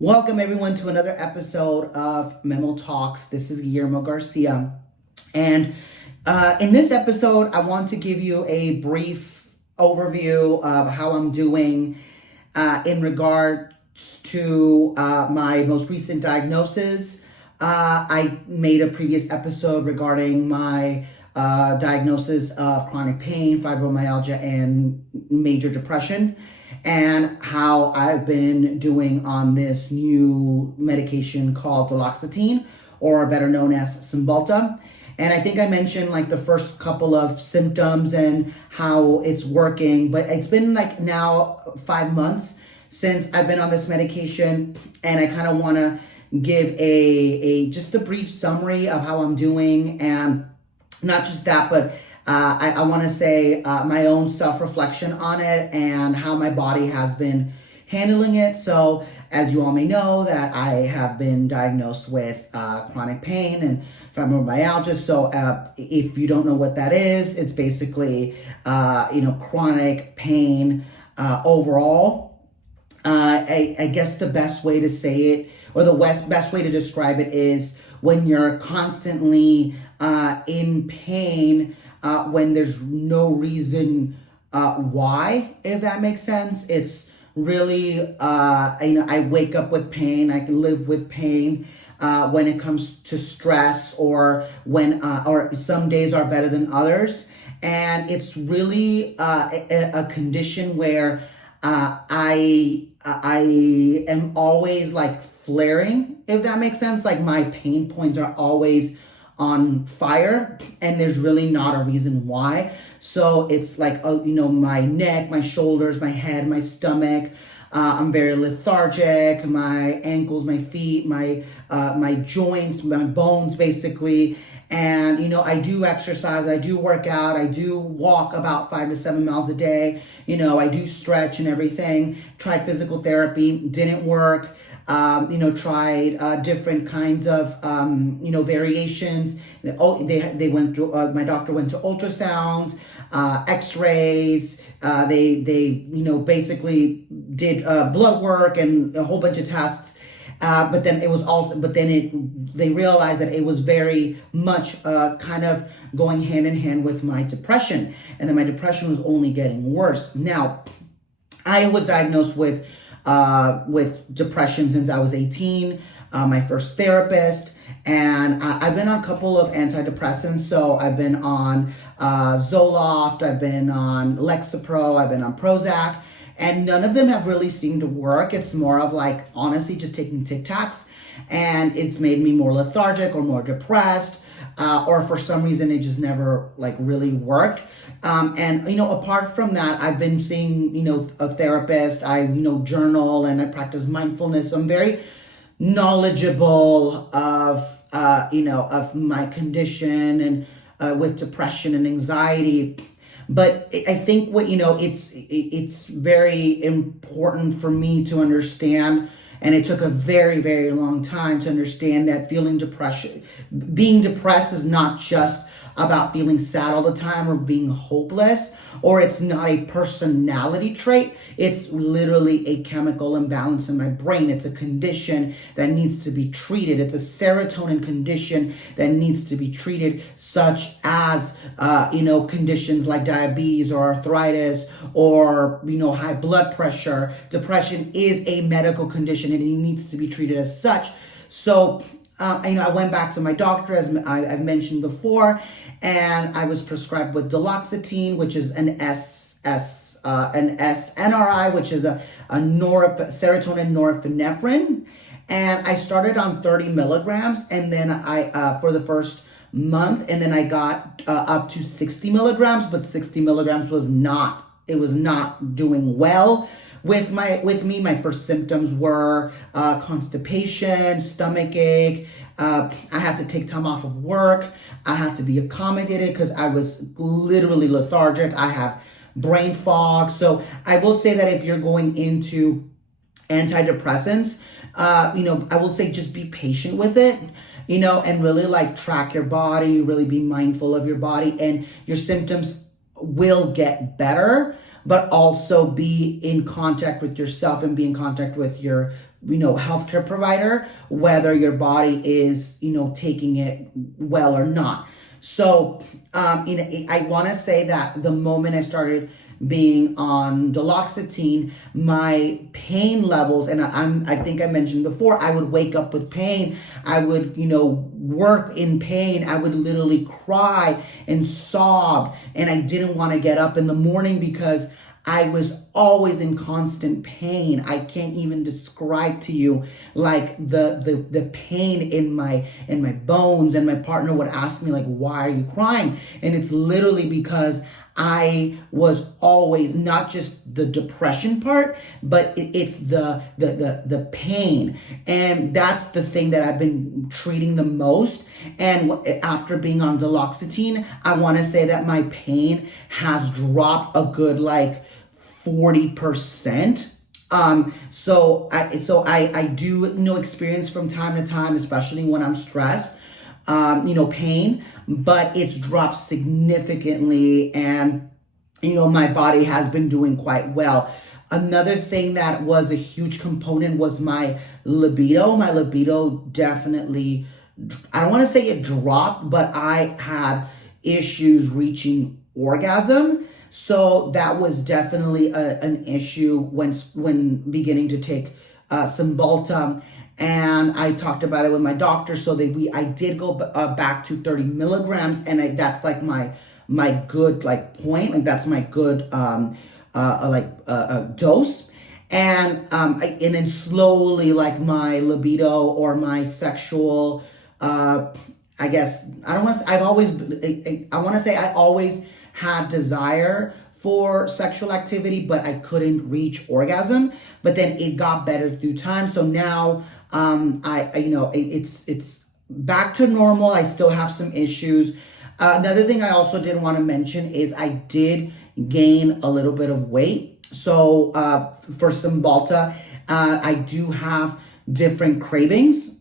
Welcome everyone to another episode of MemoTalks. This is Guillermo Garcia. And in this episode, I want to give you a brief overview of how I'm doing in regard to my most recent diagnosis. I made a previous episode regarding my diagnosis of chronic pain, fibromyalgia, and major depression, and how I've been doing on this new medication called Duloxetine, or better known as Cymbalta. And I think I mentioned like the first couple of symptoms and how it's working, but it's been like now 5 months since I've been on this medication, and I kind of want to give a just a brief summary of how I'm doing, and not just that, but I want to say my own self-reflection on it and how my body has been handling it. So as you all may know, that I have been diagnosed with chronic pain and fibromyalgia. So if you don't know what that is, it's basically chronic pain overall. I guess the best way to say it, or the best way to describe it, is when you're constantly in pain, when there's no reason why, if that makes sense. It's really, I wake up with pain. I can live with pain when it comes to stress, or when, or some days are better than others. And it's really a condition where I am always like flaring, if that makes sense. Like my pain points are always on fire, and there's really not a reason why. So it's like, my neck, my shoulders, my head, my stomach. I'm very lethargic. My ankles, my feet, my joints, my bones, basically. And, I do exercise, I do work out, I do walk about 5 to 7 miles a day. I do stretch and everything. Tried physical therapy, didn't work. Tried different kinds of, variations. They went through, my doctor went to ultrasounds, x-rays. They basically did blood work and a whole bunch of tests. But then they realized that it was very much kind of going hand in hand with my depression, and then my depression was only getting worse. Now, I was diagnosed with depression since I was 18, my first therapist, and I've been on a couple of antidepressants. So I've been on Zoloft, I've been on Lexapro, I've been on Prozac, and none of them have really seemed to work. It's more of like, honestly, just taking Tic Tacs, and it's made me more lethargic or more depressed, or for some reason it just never like really worked. Apart from that, I've been seeing, a therapist. I, journal, and I practice mindfulness. So I'm very knowledgeable of, of my condition, and with depression and anxiety. But I think it's very important for me to understand, and it took a very, very long time to understand that being depressed is not just about feeling sad all the time or being hopeless, or it's not a personality trait. It's literally a chemical imbalance in my brain. It's a condition that needs to be treated. It's a serotonin condition that needs to be treated, such as, conditions like diabetes or arthritis or, high blood pressure. Depression is a medical condition, and it needs to be treated as such. So, I went back to my doctor, as I've mentioned before, and I was prescribed with Duloxetine, which is an SNRI, which is a serotonin norepinephrine. And I started on 30 milligrams, and then I for the first month, and then I got up to 60 milligrams, but 60 milligrams was not doing well with me. My first symptoms were constipation, stomach ache. I had to take time off of work. I had to be accommodated because I was literally lethargic. I have brain fog. So I will say that if you're going into antidepressants, I will say just be patient with it, and really like track your body, really be mindful of your body, and your symptoms will get better. but also be in contact with yourself and be in contact with your, healthcare provider, whether your body is, taking it well or not. So, I want to say that the moment I started being on Duloxetine, my pain levels, and I think I mentioned before, I would wake up with pain. I would, work in pain. I would literally cry and sob, and I didn't want to get up in the morning because I was always in constant pain. I can't even describe to you like the pain in my bones. And my partner would ask me like, "Why are you crying?" And it's literally because I was always, not just the depression part, but it's the pain. And that's the thing that I've been treating the most. And after being on Duloxetine, I want to say that my pain has dropped a good like 40%. So I do, experience from time to time, especially when I'm stressed, pain, but it's dropped significantly, and, my body has been doing quite well. Another thing that was a huge component was my libido. My libido definitely, I don't want to say it dropped, but I had issues reaching orgasm. So that was definitely an issue when beginning to take Cymbalta, and I talked about it with my doctor. So I did go back to 30 milligrams, and that's like my good like point, like that's my good dose, and then slowly like my libido or my sexual I guess I don't want to. I want to say I always had desire for sexual activity, but I couldn't reach orgasm. But then it got better through time. So now, it's back to normal. I still have some issues. Another thing I also did want to mention is I did gain a little bit of weight. So for Cymbalta, I do have different cravings.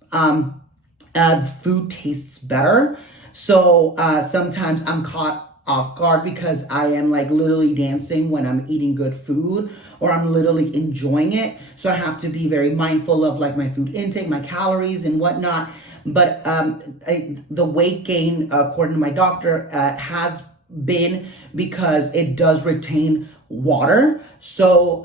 Food tastes better. So sometimes I'm caught off guard because I am like literally dancing when I'm eating good food, or I'm literally enjoying it. So I have to be very mindful of like my food intake, my calories and whatnot. But the weight gain, according to my doctor, has been because it does retain water. So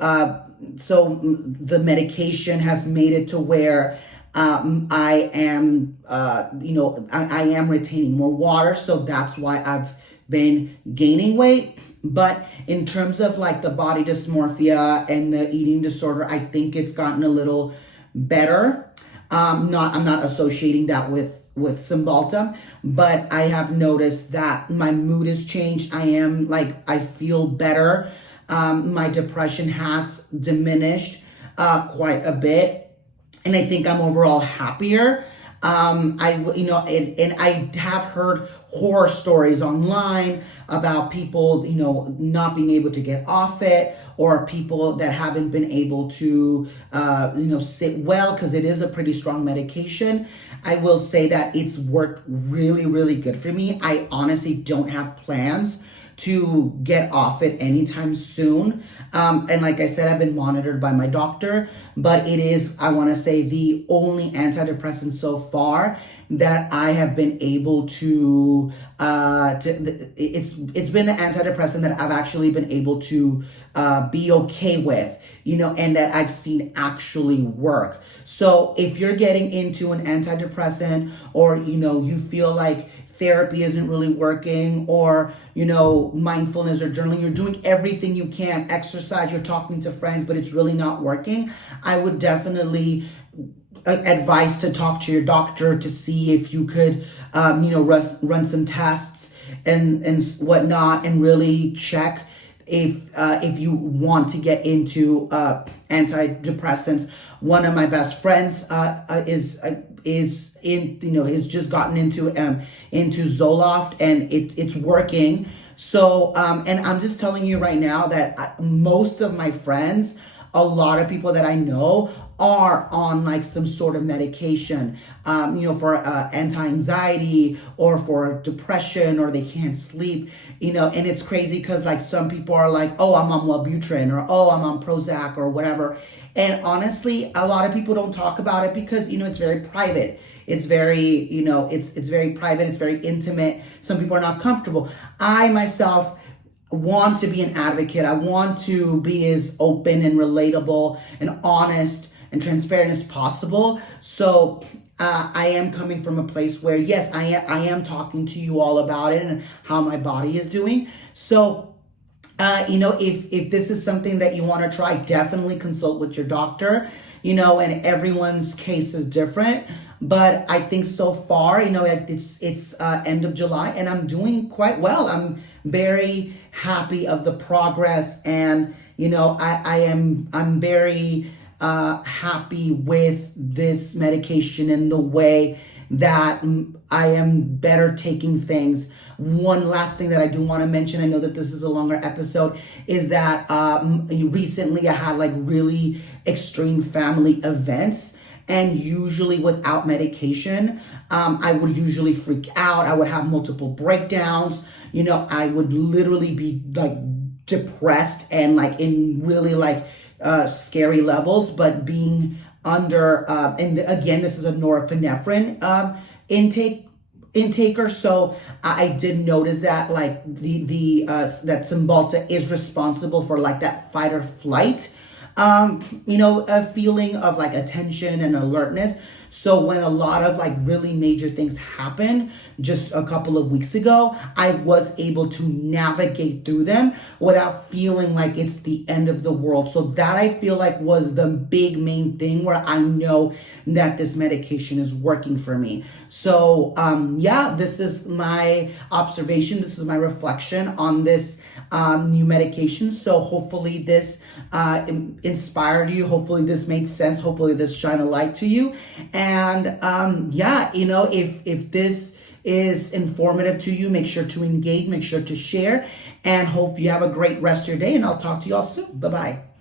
the medication has made it to where I am, I am retaining more water. So that's why I've been gaining weight. But in terms of like the body dysmorphia and the eating disorder, I think it's gotten a little better. I'm not associating that with Cymbalta, but I have noticed that my mood has changed. I feel better. My depression has diminished quite a bit, and I think I'm overall happier. And I have heard horror stories online about people, not being able to get off it, or people that haven't been able to, sit well, because it is a pretty strong medication. I will say that it's worked really, really good for me. I honestly don't have plans to get off it anytime soon. And like I said, I've been monitored by my doctor, but it is, I want to say, the only antidepressant so far that I have been able to it's been the antidepressant that I've actually been able to be okay with, and that I've seen actually work. So if you're getting into an antidepressant, or, you feel like therapy isn't really working, or, mindfulness or journaling, you're doing everything you can, exercise, you're talking to friends, but it's really not working, I would definitely advise to talk to your doctor to see if you could, run some tests and whatnot, and really check if you want to get into antidepressants. One of my best friends has just gotten into Zoloft, and it's working. So and I'm just telling you right now that most of my friends, a lot of people that I know, are on like some sort of medication, for anti-anxiety or for depression, or they can't sleep, and it's crazy because like some people are like, oh, I'm on Wellbutrin, or oh, I'm on Prozac or whatever. And honestly, a lot of people don't talk about it because, it's very private. It's very, it's very private. It's very intimate. Some people are not comfortable. I myself want to be an advocate. I want to be as open and relatable and honest and transparent as possible. So I am coming from a place where, yes, I am talking to you all about it and how my body is doing. So, if this is something that you want to try, definitely consult with your doctor, and everyone's case is different. But I think so far, it's end of July and I'm doing quite well. I'm very happy of the progress, and I'm very happy with this medication and the way that I am better taking things. One last thing that I do want to mention, I know that this is a longer episode, is that recently I had like really extreme family events, and usually without medication, I would usually freak out. I would have multiple breakdowns. I would literally be like depressed and like in really like scary levels, but being under, and again, this is a norepinephrine intaker. So I did notice that like that Cymbalta is responsible for like that fight or flight, a feeling of like attention and alertness. So when a lot of like really major things happened just a couple of weeks ago, I was able to navigate through them without feeling like it's the end of the world. So that I feel like was the big main thing where I know that this medication is working for me. So this is my observation. This is my reflection on this new medication. So hopefully this inspired you. Hopefully this made sense. Hopefully this shined a light to you. And if this is informative to you, make sure to engage, make sure to share, and hope you have a great rest of your day. And I'll talk to you all soon. Bye-bye.